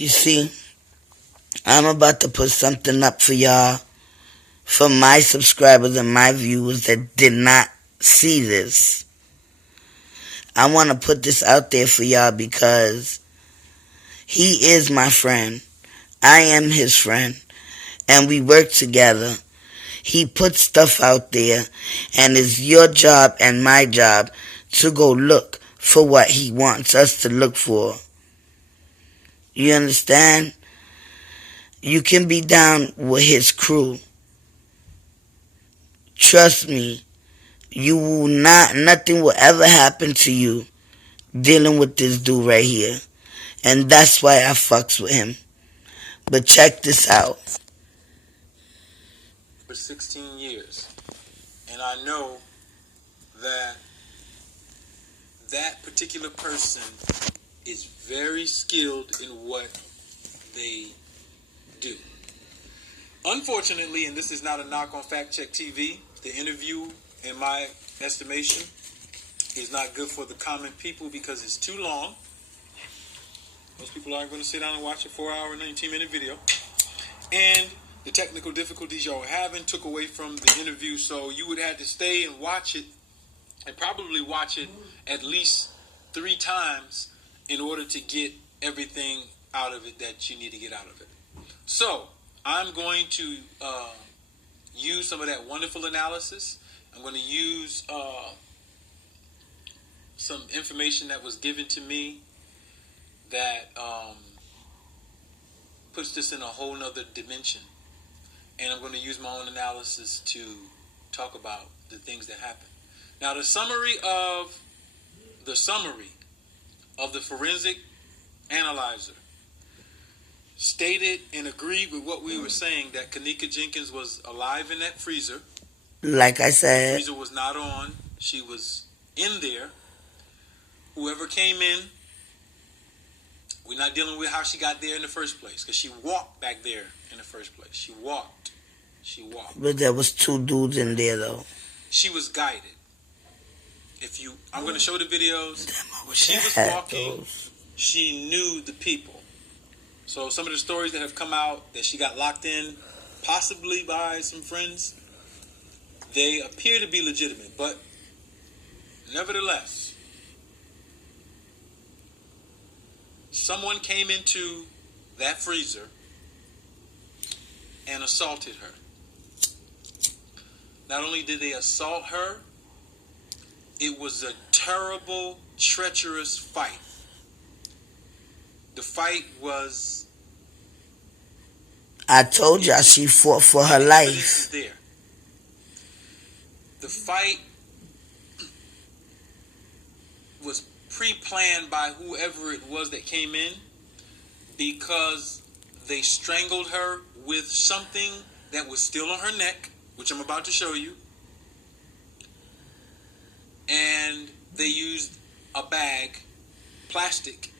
You see, I'm about to put something up for y'all, for my subscribers and my viewers that did not see this. I want to put this out there for y'all because he is my friend. I am his friend, and we work together. He puts stuff out there, and it's your job and my job to go look for what he wants us to look for. You understand? You can be down with his crew. Trust me, nothing will ever happen to you dealing with this dude right here. And that's why I fucks with him. But check this out. For 16 years. And I know that that particular person is very skilled in what they do. Unfortunately, and this is not a knock on Fact Check TV, the interview, in my estimation, is not good for the common people because it's too long. Most people aren't going to sit down and watch a 4-hour, 19-minute video. And the technical difficulties y'all were having took away from the interview, so you would have to stay and watch it, and probably watch it at least 3 times in order to get everything out of it that you need to get out of it. So, I'm going to use some of that wonderful analysis. I'm going to use some information that was given to me that puts this in a whole nother dimension. And I'm going to use my own analysis to talk about the things that happen. Now, the summary of the forensic analyzer stated and agreed with what we were saying, that Kanika Jenkins was alive in that freezer. Like I said, the freezer was not on. She was in there. Whoever came in, we're not dealing with how she got there in the first place, because she walked back there in the first place. She walked. But there was 2 dudes in there, though. She was guided. I'm going to show the videos. When she was walking, she knew the people. So some of the stories that have come out that she got locked in, possibly by some friends, they appear to be legitimate. But nevertheless, someone came into that freezer and assaulted her. Not only did they assault her, it was a terrible, treacherous fight. The fight was... I told y'all she fought for her life. There. The fight was pre-planned by whoever it was that came in, because they strangled her with something that was still on her neck, which I'm about to show you. And they used a bag, plastic,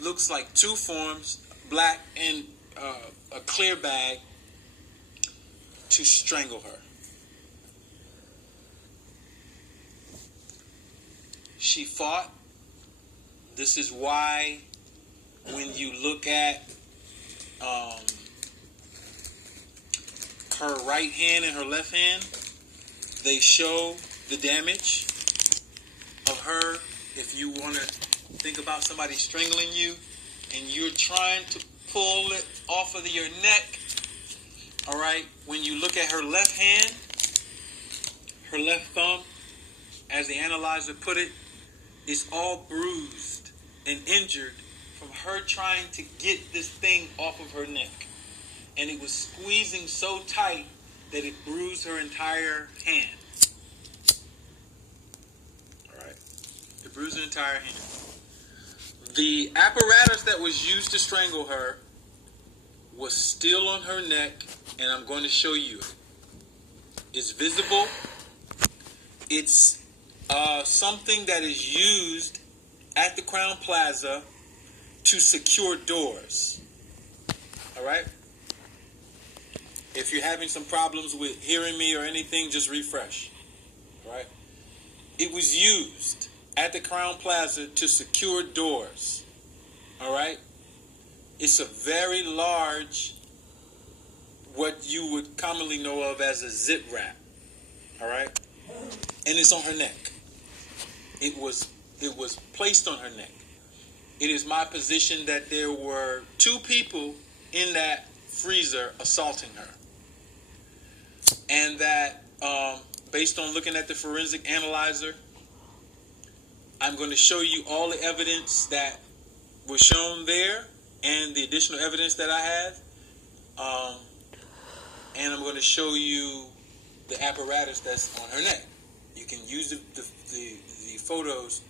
looks like 2 forms, black and a clear bag, to strangle her. She fought. This is why when you look at her right hand and her left hand, they show the damage of her. If you want to think about somebody strangling you and you're trying to pull it off of your neck, all right, when you look at her left hand, her left thumb, as the analyzer put it, is all bruised and injured from her trying to get this thing off of her neck. And it was squeezing so tight that it bruised her entire hand. All right. It bruised her entire hand. The apparatus that was used to strangle her was still on her neck, and I'm going to show you it. It's visible. It's something that is used at the Crown Plaza to secure doors. All right? If you're having some problems with hearing me or anything, just refresh. All right? It was used at the Crown Plaza to secure doors. All right? It's a very large, what you would commonly know of as a zip wrap. All right? And it's on her neck. It was placed on her neck. It is my position that there were 2 people in that freezer assaulting her. And that, based on looking at the forensic analyzer, I'm going to show you all the evidence that was shown there and the additional evidence that I have. And I'm going to show you the apparatus that's on her neck. You can use the photos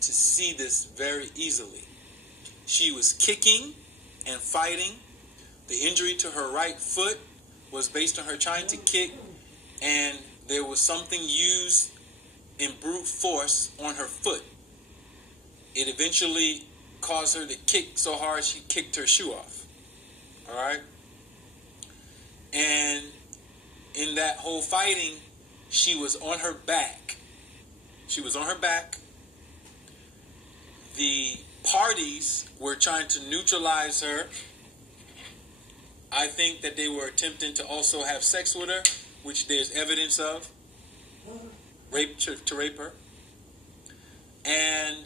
to see this very easily. She was kicking and fighting. The injury to her right foot was based on her trying to kick, and there was something used in brute force on her foot. It eventually caused her to kick so hard she kicked her shoe off. All right? And in that whole fighting, she was on her back. She was on her back. The parties were trying to neutralize her. I think that they were attempting to also have sex with her, which there's evidence of, to rape her. And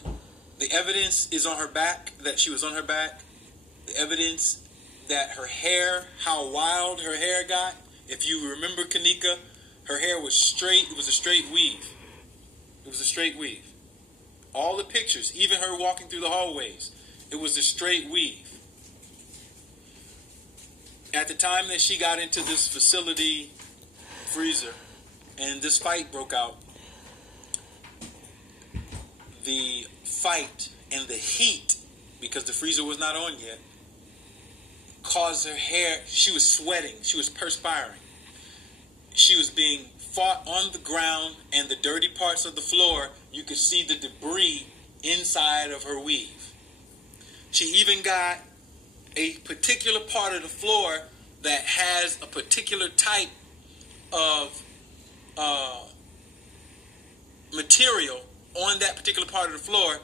the evidence is on her back, that she was on her back. The evidence that her hair, how wild her hair got. If you remember Kanika, her hair was straight. It was a straight weave. It was a straight weave. All the pictures, even her walking through the hallways, it was a straight weave. At the time that she got into this facility freezer and this fight broke out, the fight and the heat, because the freezer was not on yet, caused her hair, she was sweating, she was perspiring. She was being fought on the ground, and the dirty parts of the floor, you could see the debris inside of her weave. She even got a particular part of the floor that has a particular type of material on that particular part of the floor.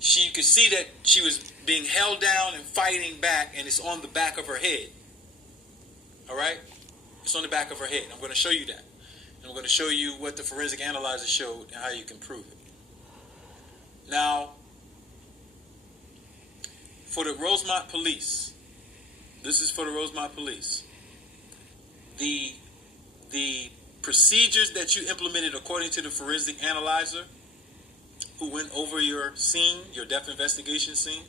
You could see that she was being held down and fighting back, and it's on the back of her head. All right? It's on the back of her head. I'm going to show you that. And I'm going to show you what the forensic analyzer showed and how you can prove it. Now, for the Rosemont police, this is for the Rosemont police. The procedures that you implemented according to the forensic analyzer who went over your scene, your death investigation scene,